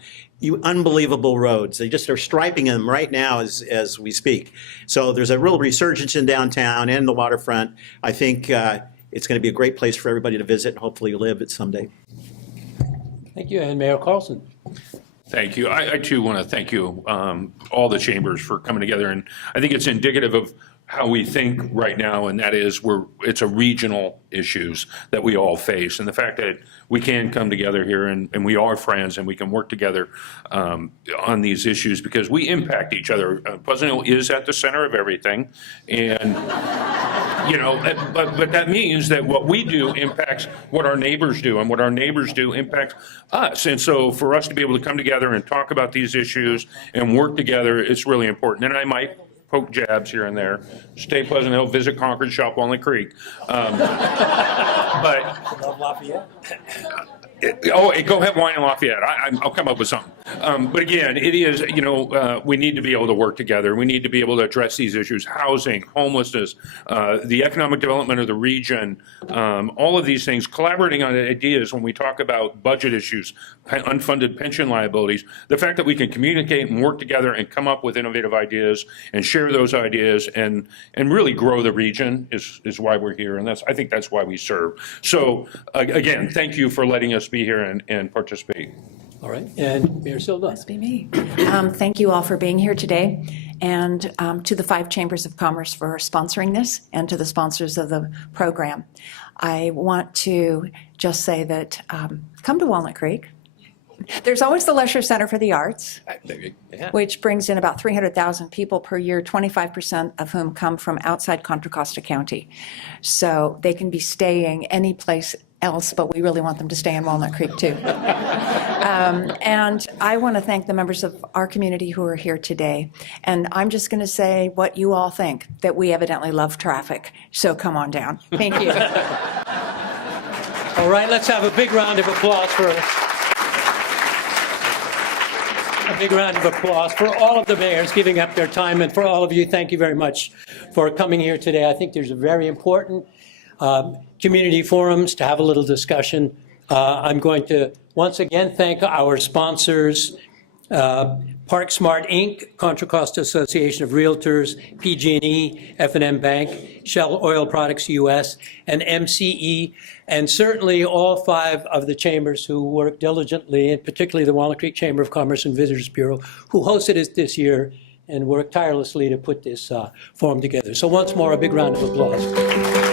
Unbelievable roads. They just are striping them right now as we speak. So there's a real resurgence in downtown and the waterfront. I think it's going to be a great place for everybody to visit and hopefully live it someday. Thank you, and Mayor Carlson. Thank you. I too want to thank you, all the chambers, for coming together. And I think it's indicative of how we think right now, and that is it's a regional issues that we all face. And the fact that we can come together here and we are friends and we can work together on these issues because we impact each other. Pleasant Hill is at the center of everything. And, but that means that what we do impacts what our neighbors do, and what our neighbors do impacts us. And so for us to be able to come together and talk about these issues and work together, it's really important. And I might poke jabs here and there. Stay Pleasant Hill, visit Concord, shop Walnut Creek. But Love Lafayette. Go have wine in Lafayette. I'll come up with something. But again, it is, we need to be able to work together. We need to be able to address these issues: housing, homelessness, the economic development of the region, all of these things, collaborating on ideas when we talk about budget issues, unfunded pension liabilities. The fact that we can communicate and work together and come up with innovative ideas and share those ideas and really grow the region is why we're here. And I think that's why we serve. So again, thank you for letting us be here and participate. All right, and Mayor Silva. Must be me. Thank you all for being here today, and to the 5 chambers of commerce for sponsoring this, and to the sponsors of the program. I want to just say that come to Walnut Creek. There's always the Leisure Center for the Arts, which brings in about 300,000 people per year, 25% of whom come from outside Contra Costa County. So they can be staying any place else, but we really want them to stay in Walnut Creek too. And I want to thank the members of our community who are here today. And I'm just going to say what you all think, that we evidently love traffic. So come on down. Thank you. All right, let's have a big round of applause for all of the mayors giving up their time, and for all of you, thank you very much for coming here today. I think there's a very important community forums to have a little discussion. I'm going to once again thank our sponsors, Park Smart Inc., Contra Costa Association of Realtors, PG&E, F&M Bank, Shell Oil Products US, and MCE, and certainly all 5 of the chambers who work diligently, and particularly the Walnut Creek Chamber of Commerce and Visitors Bureau, who hosted it this year and worked tirelessly to put this forum together. So once more, a big round of applause.